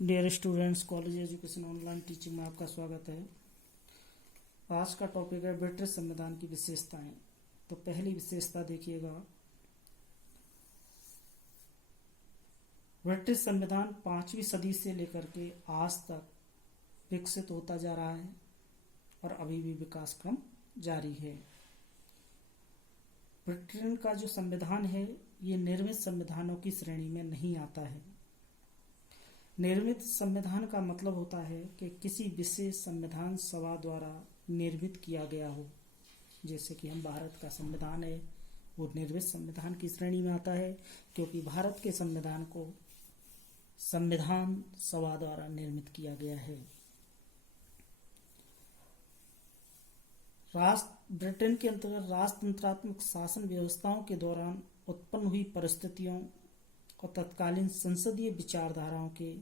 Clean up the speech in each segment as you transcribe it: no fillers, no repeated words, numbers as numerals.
Dear students, college education online teaching में आपका स्वागत है। आज का टॉपिक है ब्रिटिश संविधान की विशेषताएं। तो पहली विशेषता देखिएगा, ब्रिटिश संविधान 5वीं सदी से लेकर के आज तक विकसित होता जा रहा है और अभी भी विकास क्रम जारी है। ब्रिटेन का जो संविधान है ये निर्मित संविधानों की श्रेणी में नहीं आता है। निर्मित संविधान का मतलब होता है कि किसी विशेष संविधान सभा द्वारा निर्मित किया गया हो। जैसे कि हम भारत का संविधान है वो निर्मित संविधान की श्रेणी में आता है, क्योंकि भारत के संविधान को संविधान सभा द्वारा निर्मित किया गया है। ब्रिटेन के अंतर्गत राजतंत्रात्मक शासन व्यवस्थाओं के दौरान उत्पन्न हुई परिस्थितियों और तत्कालीन संसदीय विचारधाराओं के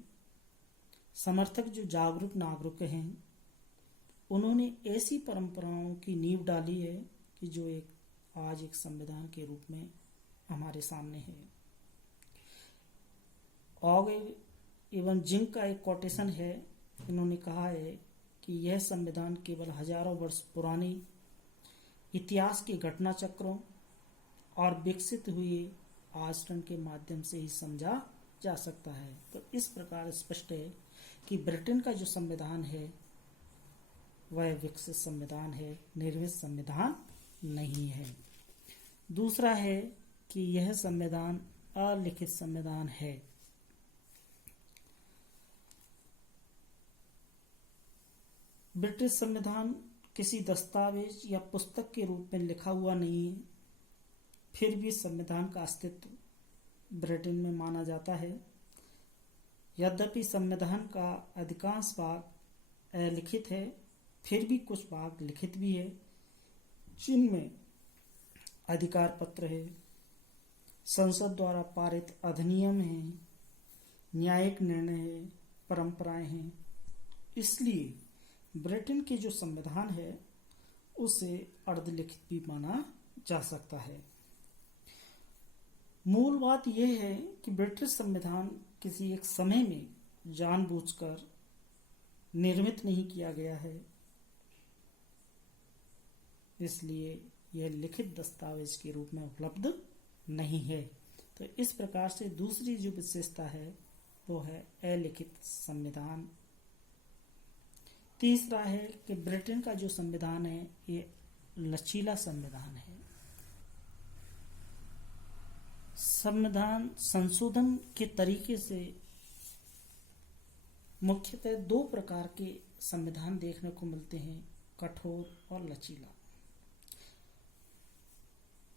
समर्थक जो जागरूक नागरिक हैं, उन्होंने ऐसी परंपराओं की नींव डाली है कि जो आज एक संविधान के रूप में हमारे सामने है। ऑग एवं जिंक का एक कोटेशन है। इन्होंने कहा है कि यह संविधान केवल हजारों वर्ष पुरानी इतिहास के घटना चक्रों और विकसित हुए आचरण के माध्यम से ही समझा जा सकता है। तो इस प्रकार स्पष्ट है कि ब्रिटेन का जो संविधान है वह विकसित संविधान है, निर्मित संविधान नहीं है। दूसरा है कि यह संविधान अलिखित संविधान है। ब्रिटिश संविधान किसी दस्तावेज या पुस्तक के रूप में लिखा हुआ नहीं है, फिर भी संविधान का अस्तित्व ब्रिटेन में माना जाता है। यद्यपि संविधान का अधिकांश भाग अलिखित है, फिर भी कुछ भाग लिखित भी है, जिनमें अधिकार पत्र है, संसद द्वारा पारित अधिनियम है, न्यायिक निर्णय है, परंपराएं हैं। इसलिए ब्रिटेन के जो संविधान है उसे अर्धलिखित भी माना जा सकता है। मूल बात यह है कि ब्रिटिश संविधान किसी एक समय में जानबूझकर निर्मित नहीं किया गया है, इसलिए यह लिखित दस्तावेज के रूप में उपलब्ध नहीं है। तो इस प्रकार से दूसरी जो विशेषता है वो है अलिखित संविधान। तीसरा है कि ब्रिटेन का जो संविधान है ये लचीला संविधान है। संविधान संशोधन के तरीके से मुख्यतः दो प्रकार के संविधान देखने को मिलते हैं, कठोर और लचीला।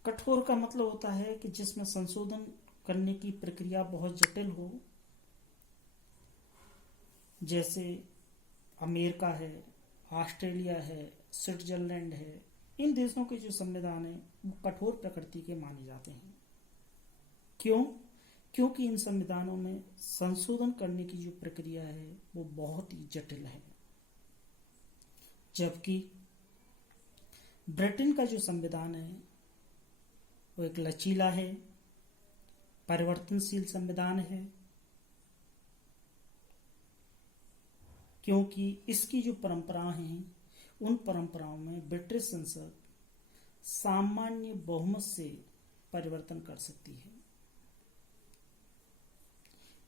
कठोर का मतलब होता है कि जिसमें संशोधन करने की प्रक्रिया बहुत जटिल हो, जैसे अमेरिका है, ऑस्ट्रेलिया है, स्विट्जरलैंड है। इन देशों के जो संविधान है वो कठोर प्रकृति के माने जाते हैं। क्यों? क्योंकि इन संविधानों में संशोधन करने की जो प्रक्रिया है वो बहुत ही जटिल है। जबकि ब्रिटेन का जो संविधान है वो एक लचीला है, परिवर्तनशील संविधान है, क्योंकि इसकी जो परंपराएं हैं उन परंपराओं में ब्रिटिश संसद सामान्य बहुमत से परिवर्तन कर सकती है।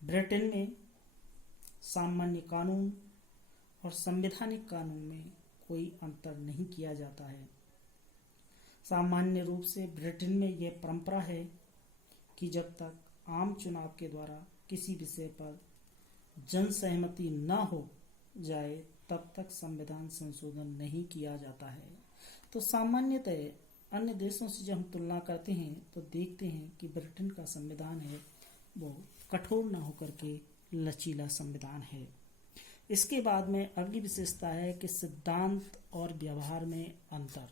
ब्रिटेन में सामान्य कानून और संवैधानिक कानून में कोई अंतर नहीं किया जाता है। सामान्य रूप से ब्रिटेन में यह परंपरा है कि जब तक आम चुनाव के द्वारा किसी विषय पर जन सहमति न हो जाए तब तक संविधान संशोधन नहीं किया जाता है। तो सामान्यतः अन्य देशों से जब हम तुलना करते हैं तो देखते हैं कि ब्रिटेन का संविधान है वो कठोर न होकर के लचीला संविधान है। इसके बाद में अगली विशेषता है कि सिद्धांत और व्यवहार में अंतर।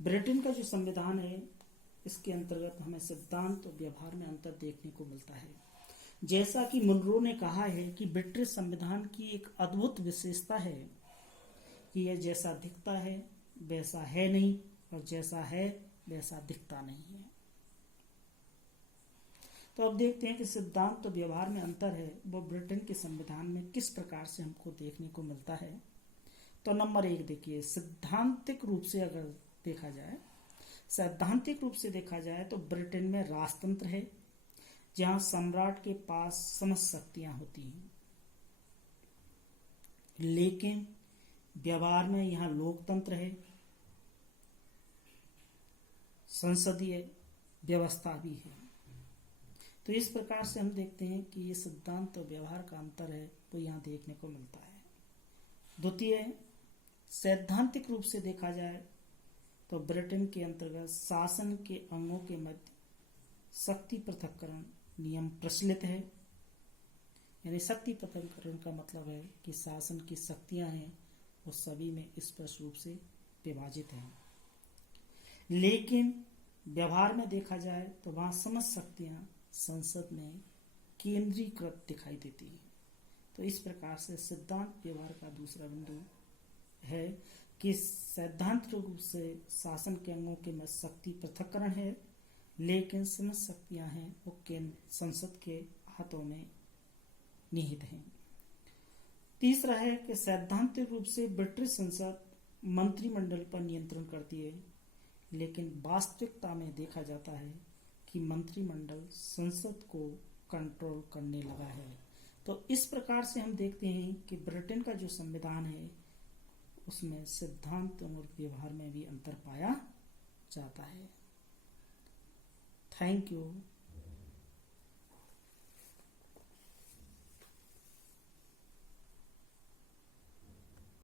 ब्रिटेन का जो संविधान है इसके अंतर्गत हमें सिद्धांत और व्यवहार में अंतर देखने को मिलता है। जैसा कि मुनरो ने कहा है कि ब्रिटिश संविधान की एक अद्भुत विशेषता है कि यह जैसा दिखता है वैसा है नहीं और जैसा है वैसा दिखता नहीं है। तो अब देखते हैं कि सिद्धांत तो व्यवहार में अंतर है वो ब्रिटेन के संविधान में किस प्रकार से हमको देखने को मिलता है। तो नंबर 1 देखिए, सैद्धांतिक रूप से अगर देखा जाए, सैद्धांतिक रूप से देखा जाए तो ब्रिटेन में राजतंत्र है जहां सम्राट के पास समस्त शक्तियां होती हैं, लेकिन व्यवहार में यहाँ लोकतंत्र है, संसदीय व्यवस्था भी है। तो इस प्रकार से हम देखते हैं कि ये सिद्धांत और व्यवहार का अंतर है वो यहाँ देखने को मिलता है। द्वितीय, सैद्धांतिक रूप से देखा जाए तो ब्रिटेन के अंतर्गत शासन के अंगों के मध्य शक्ति पृथक्करण नियम प्रचलित है। यानी शक्ति पृथक्करण का मतलब है कि शासन की शक्तियां हैं वो सभी में स्पष्ट रूप से विभाजित हैं, लेकिन व्यवहार में देखा जाए तो वहां समस्त शक्तियां संसद में केंद्रीकृत दिखाई देती हैं। तो इस प्रकार से सिद्धांत व्यवहार का दूसरा बिंदु है कि सैद्धांतिक रूप से शासन के अंगों के में शक्ति पृथक्करण है, लेकिन समस्त शक्तियां हैं वो संसद के हाथों में निहित हैं। तीसरा है कि सैद्धांतिक रूप से ब्रिटिश संसद मंत्रिमंडल पर नियंत्रण करती है, लेकिन वास्तविकता में देखा जाता है कि मंत्रिमंडल संसद को कंट्रोल करने लगा है। तो इस प्रकार से हम देखते हैं कि ब्रिटेन का जो संविधान है उसमें सिद्धांत और व्यवहार में भी अंतर पाया जाता है। Thank you.